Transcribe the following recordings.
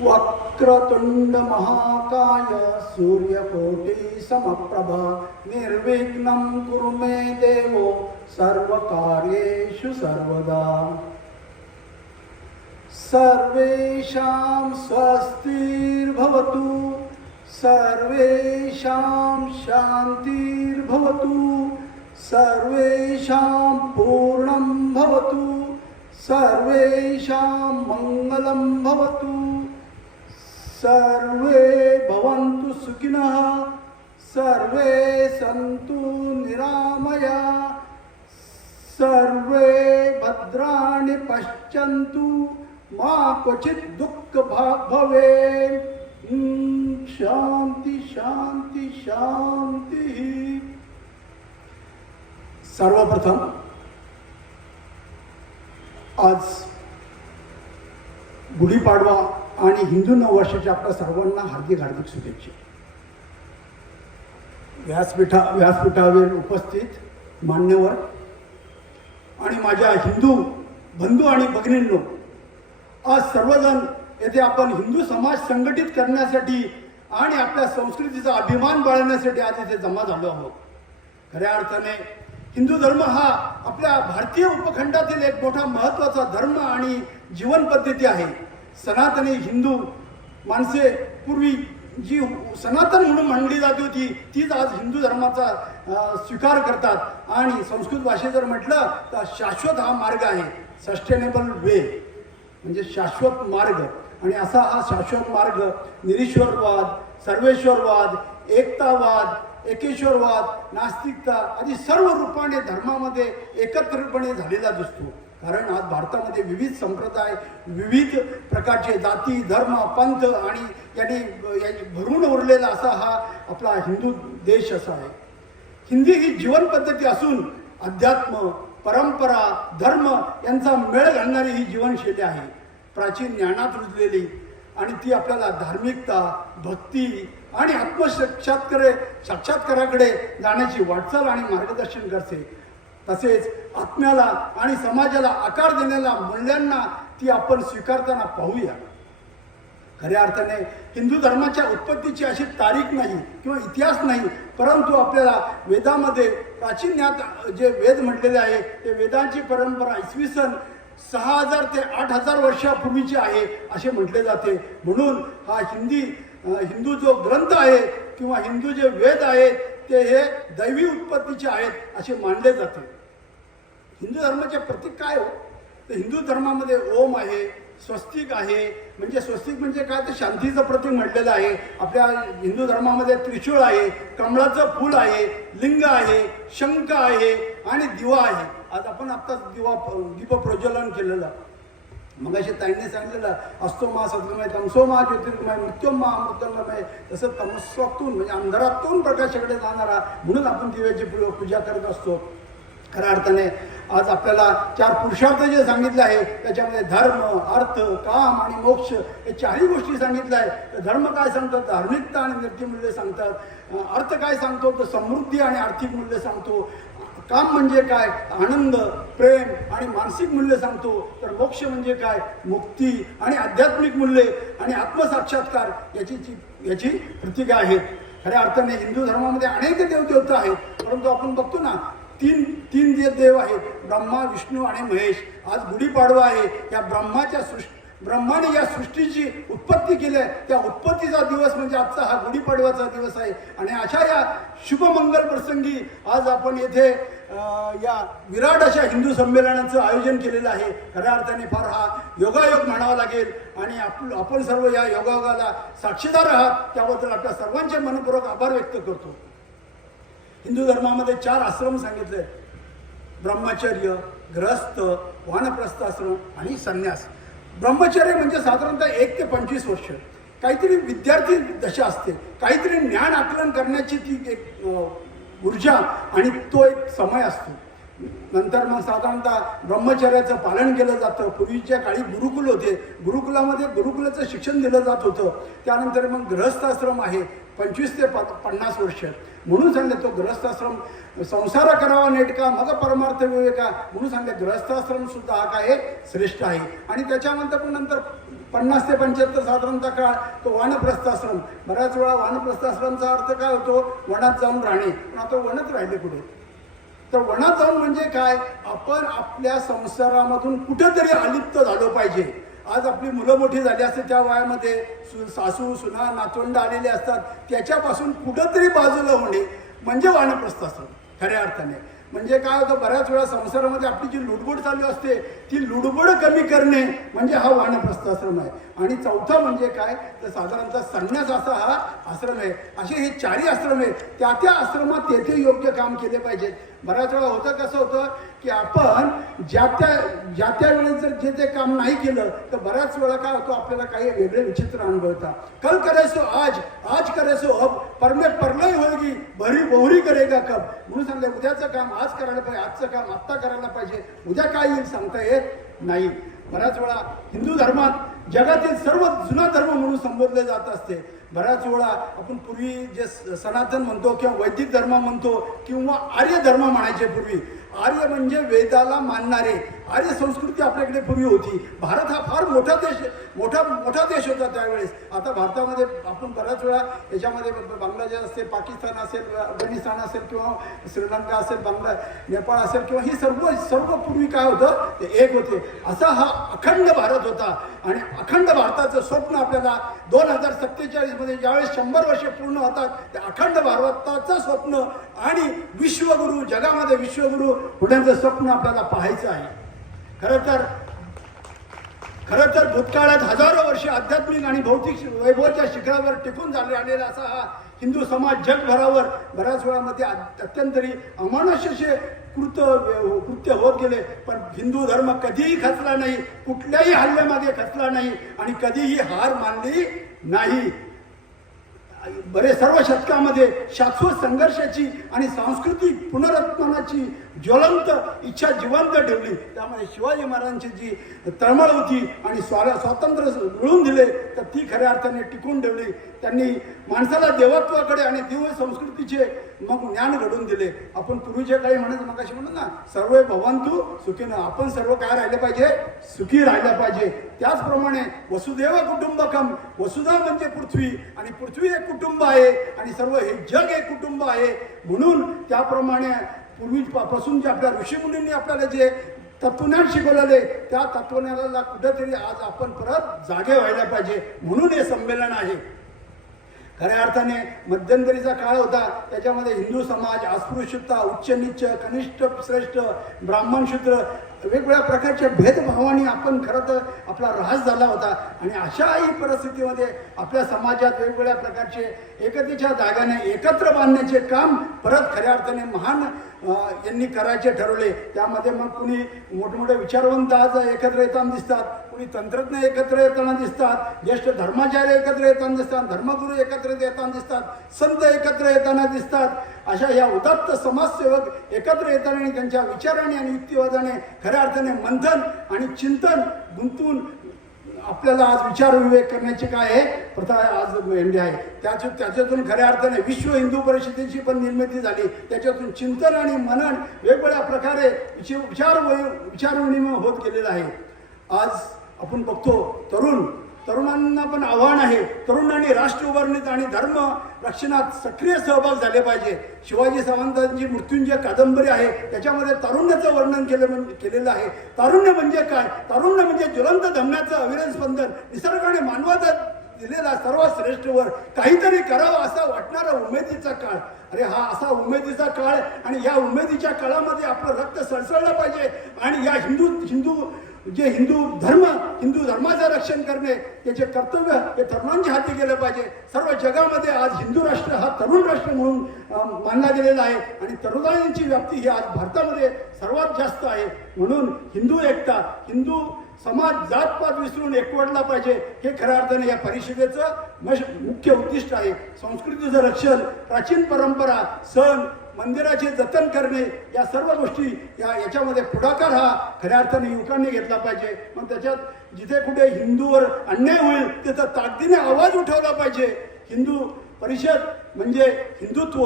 वक्रतुंड महाकाय सूर्यकोटि समप्रभा निर्विघ्नं कुरु मे देवो सर्वकार्येषु सर्वदा। सर्वेषां स्वस्तिर्भवतु, सर्वेषां शान्तिर्भवतु, सर्वेषां पूर्णं भवतु, सर्वेषां मङ्गलं भवतु, सर्वे भवन्तु सुखिनः, सर्वे सन्तु निरामया, सर्वे भद्राणि पश्यन्तु, मा क्वचित् दुःखभाग् भवेत्। शांती शांती शांती। सर्वप्रथम आज गुढीपाडवा आणि हिंदू नववर्षाच्या आपल्या सर्वांना हार्दिक हार्दिक शुभेच्छा। व्यासपीठावर उपस्थित मान्यवर आणि माझ्या हिंदू बंधू आणि भगिनींनो, आज सर्वजण येथे आपण हिंदू समाज संघटित करण्यासाठी आणि आपल्या संस्कृतीचा अभिमान बाळगण्यासाठी आज इथे जमा झालो आहोत। खऱ्या अर्थाने हिंदू धर्म हा आपल्या भारतीय उपखंडातील एक मोठा महत्त्वाचा धर्म आणि जीवन पद्धती आहे। सनातनी हिंदू माणसे पूर्वी जी सनातन म्हणून मानली जात होती तीच आज हिंदू धर्माचा स्वीकार करतात आणि संस्कृत भाषेत जर म्हटलं तर शाश्वत हा मार्ग आहे, सस्टेनेबल वे म्हणजे शाश्वत मार्ग। आणि असा हा शाश्वत मार्ग निरीश्वरवाद, सर्वेश्वरवाद, एकतावाद, एकेश्वरवाद, नास्तिकता आदी सर्व रूपाने धर्मामध्ये एकत्रितपणे झालेला दिसतो। कारण आज भारतामध्ये विविध संप्रदाय, विविध प्रकारचे जाती, धर्म, पंथ आणि यांनी भरून उरलेला असा हा आपला हिंदू देश असा आहे। हिंदी ही जीवन पद्धती असून अध्यात्म, परंपरा, धर्म यांचा मेळ घालणारी ही जीवनशैली आहे, प्राचीन ज्ञानात रुजलेली, आणि ती आपल्याला धार्मिकता, भक्ती आणि साक्षात्काराकडे जाण्याची वाटचाल आणि मार्गदर्शन करते। तसेच आत्म्याला आणि समाजाला आकार देण्याला मूल्यांना ती आपण स्वीकारताना पाहूया। खऱ्या अर्थाने हिंदू धर्माच्या उत्पत्तीची अशी तारीख नाही किंवा इतिहास नाही, परंतु आपल्याला वेदामध्ये प्राचीन ज्ञात जे वेद म्हटलेले आहे ते वेदांची परंपरा इसवी सन 6000 ते 8000 वर्षापूर्वीची आहे असे म्हटले जाते। म्हणून हा हिंदू जो ग्रंथ आहे किंवा हिंदू जे वेद आहेत ते हे दैवी उत्पत्तीचे आहेत असे मानले जाते। हिंदू धर्माचे प्रतीक काय हो, तर हिंदू धर्मामध्ये ओम आहे, स्वस्तिक आहे, म्हणजे स्वस्तिक म्हणजे काय तर शांतीचं प्रतीक म्हटलेलं आहे। आपल्या हिंदू धर्मामध्ये त्रिशूळ आहे, कमळाचं फूल आहे, लिंग आहे, शंख आहे आणि दिवा आहे। आज आपण आत्ताच दीप प्रज्वलन केलेलं, मग असे ताईंनी सांगितलेलं असतो मा सद्गमय तमसो मा ज्योतिर्गमय मृत्युम मा अमृतंगमय, तसं तमस्वातून म्हणजे अंधारातून प्रकाशाकडे जाणारा म्हणून आपण दिव्याची पूजा करत असतो। खऱ्या अर्थाने आज आपल्याला 4 पुरुषार्थ जे सांगितले आहे त्याच्यामध्ये धर्म, अर्थ, काम आणि मोक्ष हे 4ही गोष्टी सांगितल्या आहे। धर्म काय सांगतात, धार्मिकता आणि नीतिमूल्य सांगतात। अर्थ काय सांगतो, तर समृद्धी आणि आर्थिक मूल्य सांगतो। काम म्हणजे काय, आनंद, प्रेम आणि मानसिक मूल्य सांगतो। तर मोक्ष म्हणजे काय, मुक्ती आणि आध्यात्मिक मूल्ये आणि आत्मसाक्षात्कार याची प्रतीक आहेत। खऱ्या अर्थाने हिंदू धर्मामध्ये अनेक देवदेवता आहेत, परंतु आपण बघतो ना तीन जे देव आहेत, ब्रह्मा, विष्णू आणि महेश। आज गुढीपाडवा आहे, या ब्रह्माने या सृष्टीची उत्पत्ती केली आहे, त्या उत्पत्तीचा दिवस म्हणजे आजचा हा गुढीपाडवाचा दिवस आहे। आणि अशा या शुभमंगल प्रसंगी आज आपण येथे या विराट अशा हिंदू संमेलनाचं आयोजन केलेलं आहे। खऱ्या अर्थाने फार हा योगायोग म्हणावा लागेल आणि आपण सर्व या योगायोगाला साक्षीदार आहात, त्याबद्दल आपल्या सर्वांचे मनपूर्वक आभार व्यक्त करतो। हिंदू धर्मामध्ये 4 आश्रम सांगितले आहेत, ब्रह्मचर्य, गृहस्थ, वानप्रस्थ आश्रम आणि संन्यास। ब्रह्मचर्य म्हणजे साधारणतः 1 ते 25 वर्ष काहीतरी विद्यार्थी दशा असते, काहीतरी ज्ञान आकलन करण्याची ती एक ऊर्जा आणि तो एक समय असतो। नंतर मग साधारणतः ब्रह्मचर्याचं पालन केलं जातं। पूर्वीच्या काळी गुरुकुल होते, गुरुकुलामध्ये गुरुकुलाचं शिक्षण दिलं जात होतं। त्यानंतर मग गृहस्थाश्रम आहे 25 ते 50 वर्ष, म्हणून सांगले तो गृहस्थाश्रम संसार करावा नेटका मग परमार्थ विवेका, म्हणून सांगले गृहस्थाश्रम सुद्धा हा काय श्रेष्ठ आहे। आणि त्याच्यानंतर पण नंतर 50 ते 75 साधारणतः काळ तो वानप्रस्थाश्रम. बऱ्याच वेळा वानप्रस्थाश्रमचा अर्थ काय होतो, वनात जाऊन राहणे. पण आता वनच राहिले कुठे? तर वनात जाऊन म्हणजे काय, आपण आपल्या संसारामधून कुठेतरी अलिप्त झालो पाहिजे. आज आपली मुलं मोठी झाली असते, त्या वयामध्ये सासू सुना नातवंड आलेले असतात, त्याच्यापासून कुठंतरी बाजूला होणे म्हणजे वानप्रस्थाश्रम खऱ्या अर्थाने. म्हणजे काय होतं, बऱ्याच वेळा संसारामध्ये आपली जी लुडबुड चालू असते ती लुडबुड कमी करणे म्हणजे हा वानप्रस्थाश्रम आहे. आणि चौथा म्हणजे काय, तर साधारणतः संन्यास असा हा आश्रम आहे. असे हे 4ही आश्रम आहे. त्या त्या आश्रमात तेथे योग्य काम केले पाहिजेत. बऱ्याच वेळा होतं कसं होतं की आपण ज्या त्या वेळेस जर जे ते काम नाही केलं तर बऱ्याच वेळा काय होतं, आपल्याला काही वेगळे विचित्र अनुभवतात. कल करे सो आज करे सो अब, परमे परलय होगी भरी बहुरी करेगा कब. म्हणून सांगले उद्याचं काम आज करायला पाहिजे, आजचं काम आत्ता करायला पाहिजे. उद्या काय येईल सांगता येत नाही. बऱ्याच वेळा हिंदू धर्मात जगातील सर्व जुना धर्म म्हणून संबोधले जात असते. बऱ्याच वेळा आपण पूर्वी जे सनातन म्हणतो किंवा वैदिक धर्म म्हणतो किंवा आर्य धर्म म्हणायचे पूर्वी. आर्य म्हणजे वेदाला मानणारे. आर्य संस्कृती आपल्याकडे पूर्वी होती. भारत हा फार मोठा देश होता त्यावेळेस. आता भारतामध्ये आपण बऱ्याच वेळा याच्यामध्ये बांगलादेश असेल, पाकिस्तान असेल, अफगाणिस्तान असेल किंवा श्रीलंका असेल, नेपाळ असेल किंवा ही सर्व पूर्वी काय होतं ते एक होते. असा हा अखंड भारत होता. आणि अखंड भारताचं स्वप्न आपल्याला 2047 मध्ये ज्यावेळेस 100 वर्षे पूर्ण होतात त्या अखंड भारताचं स्वप्न आणि विश्वगुरू, जगामध्ये विश्वगुरू होण्याचं स्वप्न आपल्याला पाहायचं आहे. खरं तर भूतकाळात हजारो वर्षे आध्यात्मिक आणि भौतिक वैभवाच्या शिखरावर टिकून झालेला असा हा हिंदू समाज जगभरावर बऱ्याच वेळामध्ये अत्यंतरी अमानुष्य कृत्य होत गेले. पण हिंदू धर्म कधीही खचला नाही, कुठल्याही हल्ल्यामागे खचला नाही आणि कधीही हार मानली नाही. सर्व शतकामध्ये शाश्वत संघर्षाची आणि सांस्कृतिक पुनरुत्थानाची ज्वलंत इच्छा जिवंत ठेवली. त्यामध्ये शिवाजी महाराजांची जी तळमळ होती आणि स्वातंत्र्य मिळवून दिले तर ती खऱ्या अर्थाने टिकून ठेवली. त्यांनी माणसाला देवत्वाकडे आणि दिव्य संस्कृतीचे मग ज्ञान घडवून दिले. आपण पूर्वीच्या काळी मग अशी म्हणतो ना, सर्व भवंतु सुखीनं. आपण सर्व काय राहिले पाहिजे, सुखी राहिलं पाहिजे. त्याचप्रमाणे वसुदेव कुटुंबकम, वसुधा म्हणजे पृथ्वी आणि पृथ्वी एक कुटुंब आहे आणि सर्व हे जग एक कुटुंब आहे. म्हणून त्याप्रमाणे पूर्वीपासून जे आपल्या ऋषीमुनींनी आपल्याला जे तत्वज्ञान शिकवलेले त्या तत्वज्ञानाला कुठेतरी आज आपण परत जागे व्हायला पाहिजे. म्हणून हे संमेलन आहे. खऱ्या अर्थाने मध्यंतरीचा काळ होता, त्याच्यामध्ये हिंदू समाज अस्पृश्यता, उच्च नीच, कनिष्ठ श्रेष्ठ, ब्राह्मण शूद्र वेगवेगळ्या प्रकारच्या भेदभावाने आपण खरं तर आपला ऱ्हास झाला होता. आणि अशाही परिस्थितीमध्ये आपल्या समाजात वेगवेगळ्या प्रकारचे एकतेच्या जागाने एकत्र बांधण्याचे काम परत खऱ्या अर्थाने महान यांनी करायचे ठरवले. त्यामध्ये मग कुणी मोठमोठे विचारवंत आज एकत्र येताना दिसतात, कुणी तंत्रज्ञ एकत्र येताना दिसतात, ज्येष्ठ धर्माचार्य एकत्र येताना दिसतात, धर्मगुरू एकत्र येताना दिसतात, संत एकत्र येताना दिसतात. अशा या उदात्त समाजसेवक एकत्र येताना आणि त्यांच्या विचाराने आणि युक्तिवादाने खऱ्या अर्थाने मंथन आणि चिंतन गुंतवून आपल्याला आज विचार विवेक करण्याची काय आहे प्रथा आज मेंढी आहे. त्याच्यातून खऱ्या अर्थाने विश्व हिंदू परिषदेची पण निर्मिती झाली. त्याच्यातून चिंतन आणि मनन वेगवेगळ्या प्रकारे विचारविनिमय होत गेलेला आहे. आज आपण बघतो तरुणांना पण आव्हान आहे. तरुणांनी राष्ट्र उभारणीत आणि धर्म रक्षणात सक्रिय सहभाग झाले पाहिजे. शिवाजी सावंतांची मृत्युंजय कादंबरी आहे, त्याच्यामध्ये तारुण्याचं वर्णन केलेलं आहे. तारुण्य म्हणजे काय? तारुण्य म्हणजे ज्वलंत धमन्याचं अविरत स्पंदन, निसर्गाने मानवाचा दिलेला सर्वात श्रेष्ठ वर काहीतरी करावं असा वाटणारा उमेदीचा काळ. अरे हा असा उमेदीचा काळ आणि या उमेदीच्या काळामध्ये आपलं रक्त सळसळलं पाहिजे. आणि या हिंदू धर्माचं रक्षण करणे याचे कर्तव्य हे तरुणांच्या हाती गेलं पाहिजे. सर्व जगामध्ये आज हिंदू राष्ट्र हा तरुण राष्ट्र म्हणून मानला गेलेला आहे आणि तरुणांची व्याप्ती ही आज भारतामध्ये सर्वात जास्त आहे. म्हणून हिंदू एकता, हिंदू समाज जातपात विसरून एकवटला पाहिजे, हे खऱ्या अर्थाने या परिषदेचं मुख्य उद्दिष्ट आहे. संस्कृतीचं रक्षण, प्राचीन परंपरा, सण, मंदिराचे जतन करणे या सर्व गोष्टी याच्यामध्ये पुढाकार हा खऱ्या अर्थाने युवकांनी घेतला पाहिजे. मग त्याच्यात जिथे कुठे हिंदूवर अन्याय होईल तिथं ताकदीने आवाज उठवला पाहिजे. हिंदू परिषद म्हणजे हिंदुत्व,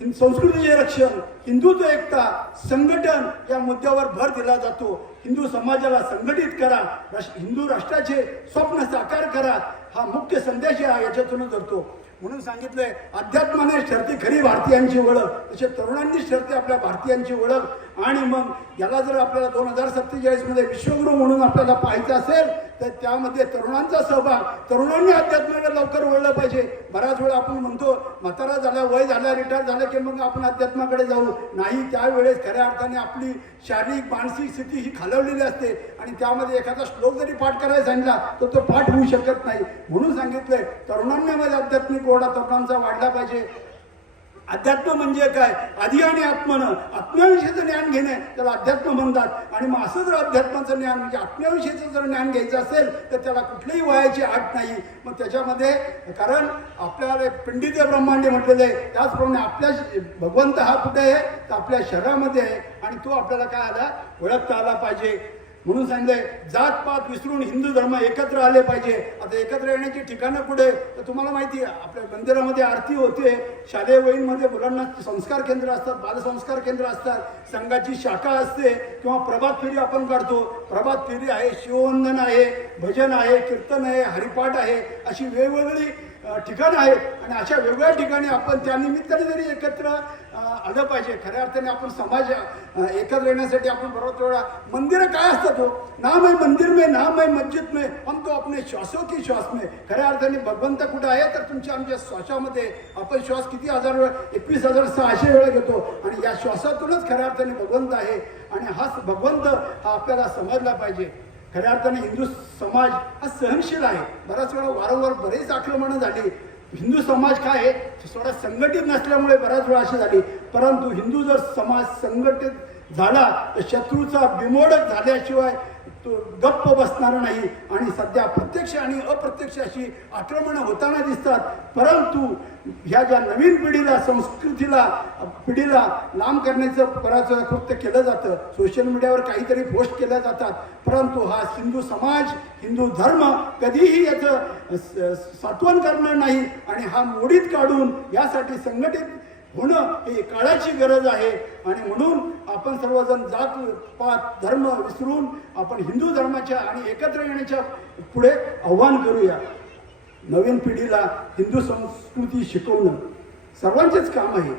संस्कृतीचे रक्षण, हिंदुत्व एकता, संघटन या मुद्द्यावर भर दिला जातो. हिंदू समाजाला संघटित करा, हिंदू राष्ट्राचे स्वप्न साकार करा, हा मुख्य संदेश याच्यातूनच धरतो. म्हणून सांगितलंय अध्यात्माने ठरते खरी भारतीयांची ओळख, तसे तरुणांनीच ठरते आपल्या भारतीयांची ओळख. आणि मग याला जर आपल्याला 2047 मध्ये विश्वगुरू म्हणून आपल्याला पाहायचं असेल तर त्यामध्ये तरुणांचा सहभाग, तरुणांनी अध्यात्माकडे लवकर वळलं पाहिजे. बराच वेळा आपण म्हणतो म्हातारा झाला, वय झाला, रिटायर झालं की मग आपण अध्यात्माकडे जाऊ, नाही. त्यावेळेस खऱ्या अर्थाने आपली शारीरिक मानसिक स्थिती ही खालवलेली असते आणि त्यामध्ये एखादा श्लोक जरी पाठ करायला सांगितला तर तो पाठ होऊ शकत नाही. म्हणून सांगितलंय तरुणांमध्ये आध्यात्मिक ओढा तरुणांचा वाढला पाहिजे. अध्यात्म म्हणजे काय? आधी आणि आत्मनं, आत्म्याविषयीचं ज्ञान घेणे त्याला अध्यात्म म्हणतात. आणि मग असं जर अध्यात्माचं ज्ञान म्हणजे आत्म्याविषयीचं जर ज्ञान घ्यायचं असेल तर त्याला कुठल्याही वयाची अट नाही. मग त्याच्यामध्ये कारण आपल्याला पिंडित ब्रह्मांड म्हटलेलं आहे, त्याचप्रमाणे आपल्या भगवंत हा कुठे आहे तर आपल्या शरीरामध्ये आहे आणि तो आपल्याला काय आला ओळखता आला पाहिजे. म्हणून सांगितलंय जातपात विसरून हिंदू धर्म एकत्र आले पाहिजे. आता एकत्र येण्याची ठिकाणं कुठे तर तुम्हाला माहिती आहे, आपल्या मंदिरामध्ये आरती होते, शालेय वहींमध्ये मुलांना संस्कार केंद्र असतात, बालसंस्कार केंद्र असतात, संघाची शाखा असते किंवा प्रभात फेरी आपण काढतो. प्रभात फेरी आहे, शिववंदन आहे, भजन आहे, कीर्तन आहे, हरिपाठ आहे, अशी वेगवेगळी ठिकाणं आहेत. आणि अशा वेगवेगळ्या ठिकाणी आपण त्या निमित्ताने जरी एकत्र आलं पाहिजे. खऱ्या अर्थाने आपण समाज एकत्र येण्यासाठी आपण बरोबर वेळा मंदिरं काय असतात हो, नाम आहे मंदिर में, नाम आहे मस्जिद में, हम तो अपने श्वासों की श्वास में. खऱ्या अर्थाने भगवंत कुठं आहे तर तुमच्या आमच्या श्वासामध्ये. आपण श्वास किती हजार वेळ 21,600 वेळा घेतो आणि या श्वासातूनच खऱ्या अर्थाने भगवंत आहे. आणि हाच भगवंत हा आपल्याला समजला पाहिजे. खऱ्या अर्थाने हिंदू समाज हा सहनशील आहे. बऱ्याच वेळा वारंवार बरेच आक्रमणं झाली. हिंदू समाज काय आहे थोडा संघटित नसल्यामुळे बऱ्याच वेळा अशी झाली. परंतु हिंदू जर समाज संघटित झाला तर शत्रूचा बिमोडक झाल्याशिवाय तो गप्प बसणार नाही. आणि सध्या प्रत्यक्ष आणि अप्रत्यक्ष अशी आक्रमणं होताना दिसतात. परंतु ह्या ज्या नवीन पिढीला पिढीला लांब करण्याचं बराच कृत्य केलं जातं. सोशल मीडियावर काहीतरी पोस्ट केल्या जातात. परंतु हा हिंदू समाज, हिंदू धर्म कधीही याचं सात्वन करणार नाही. आणि हा मोडीत काढून यासाठी संघटित होणं ही काळाची गरज आहे. आणि म्हणून आपण सर्वजण जात पात धर्म विसरून आपण हिंदू धर्माच्या आणि एकत्र येण्याच्या पुढे आव्हान करूया. नवीन पिढीला हिंदू संस्कृती शिकवणं सर्वांचेच काम आहे.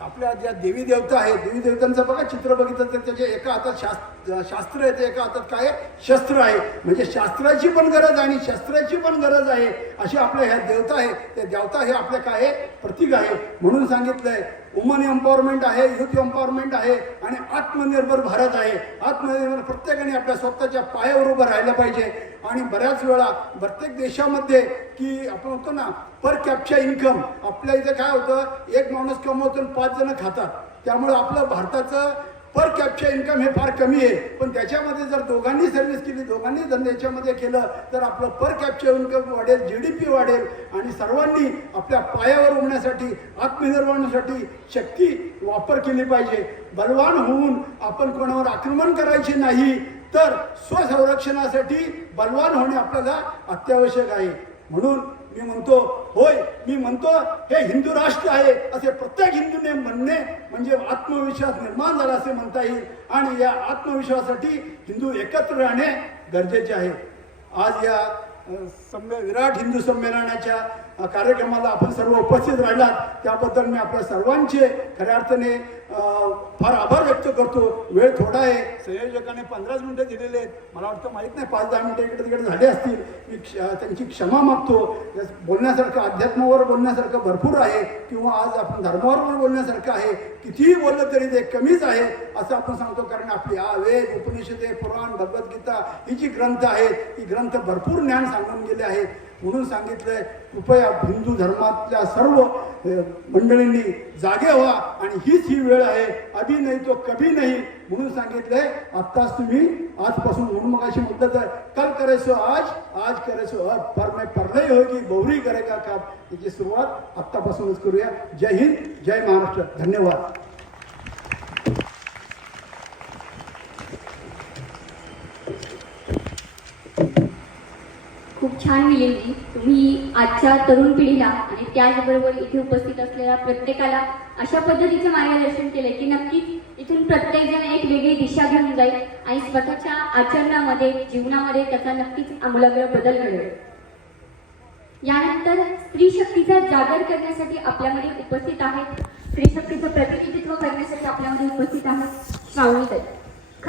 आपल्या ज्या देवी देवता आहेत, देवी देवतांचं बघा चित्र बघितलं तर त्याच्या एका हातात शास्त्र आहे, एका हातात काय शस्त्र आहे. म्हणजे शास्त्राची पण गरज आणि शस्त्राची पण गरज आहे. अशी आपल्या ह्या देवता आहे. ते देवता हे आपले काय प्रतीक आहे. म्हणून सांगितलंय वुमन एम्पॉवरमेंट आहे, युथ एम्पॉवरमेंट आहे आणि आत्मनिर्भर भारत आहे. आत्मनिर्भर प्रत्येकाने आपल्या स्वतःच्या पायावर उभं राहिलं पाहिजे. आणि बऱ्याच वेळा प्रत्येक देशामध्ये की आपण होतो ना पर कॅप्चा इन्कम, आपल्या इथे काय होतं एक माणूस कमवतो आणि 5 जण खातात. त्यामुळे आपलं भारताचं पर कॅप्चा इन्कम हे फार कमी आहे. पण त्याच्यामध्ये जर दोघांनी सर्व्हिस केली, दोघांनी धंदे याच्यामध्ये केलं तर आपलं पर कॅप्चा इन्कम वाढेल, GDP वाढेल. आणि सर्वांनी आपल्या पायावर उभण्यासाठी, आत्मनिर्भर होण्यासाठी शक्ती वापर केली पाहिजे. बलवान होऊन आपण कोणावर आक्रमण करायचे नाही तर स्वसंरक्षणासाठी बलवान होणे आपल्याला अत्यावश्यक आहे. म्हणून मी म्हणतो हे हिंदू राष्ट्र आहे असे प्रत्येक हिंदूने म्हणणे म्हणजे आत्मविश्वास निर्माण झाला असे म्हणता येईल. आणि या आत्मविश्वासासाठी हिंदू एकत्र राहणे गरजेचे आहे. आज या विराट हिंदू संमेलनाच्या कार्यक्रमाला आपण सर्व उपस्थित राहिलात त्याबद्दल मी आपल्या सर्वांचे खऱ्या अर्थाने फार आभार व्यक्त करतो. वेळ थोडा आहे, संयोजकाने 15 मिनिटं दिलेले आहेत. मला वाटतं माहीत नाही 5-10 मिनिटं इकडे तिकडे झाले असतील. मी त्यांची क्षमा मागतो. बोलण्यासारखं अध्यात्मावर बोलण्यासारखं भरपूर आहे किंवा आज आपण धर्मावर बोलण्यासारखं आहे. कितीही बोललं तरी ते कमीच आहे असं आपण सांगतो. कारण आपली वेद, उपनिषदे, पुराण, भगवद्गीता ही जी ग्रंथ आहेत ही ग्रंथ भरपूर ज्ञान सांगून गेले आहेत. म्हणून सांगितलंय कृपया हिंदू धर्मातल्या सर्व मंडळींनी जागे व्हा आणि हीच ही वेळ आहे, अभी नाही तो कभी नाही. म्हणून सांगितलंय आत्ताच तुम्ही आजपासून म्हणून मग अशी म्हटलं तर कल करायचो आज करायचो अब, पर मैं परलय होगी गौरी करेगा काम. याची सुरुवात आत्तापासूनच करूया. जय हिंद, जय महाराष्ट्र. धन्यवाद. खूप छान मिलिंदजी, तुम्ही आजच्या तरुण पिढीला आणि त्याचबरोबर इथे उपस्थित असलेल्या प्रत्येकाला अशा पद्धतीचे मार्गदर्शन केले की नक्कीच इथून प्रत्येकजण एक वेगळी दिशा घेऊन जाईल आणि स्वतःच्या आचरणामध्ये जीवनामध्ये त्याचा नक्कीच आमूलाग्र बदल घडेल. यानंतर स्त्री शक्तीचा जागर करण्यासाठी आपल्यामध्ये उपस्थित आहेत, स्त्री शक्तीचं प्रतिनिधित्व करण्यासाठी आपल्यामध्ये उपस्थित आहेत श्रावणीताई.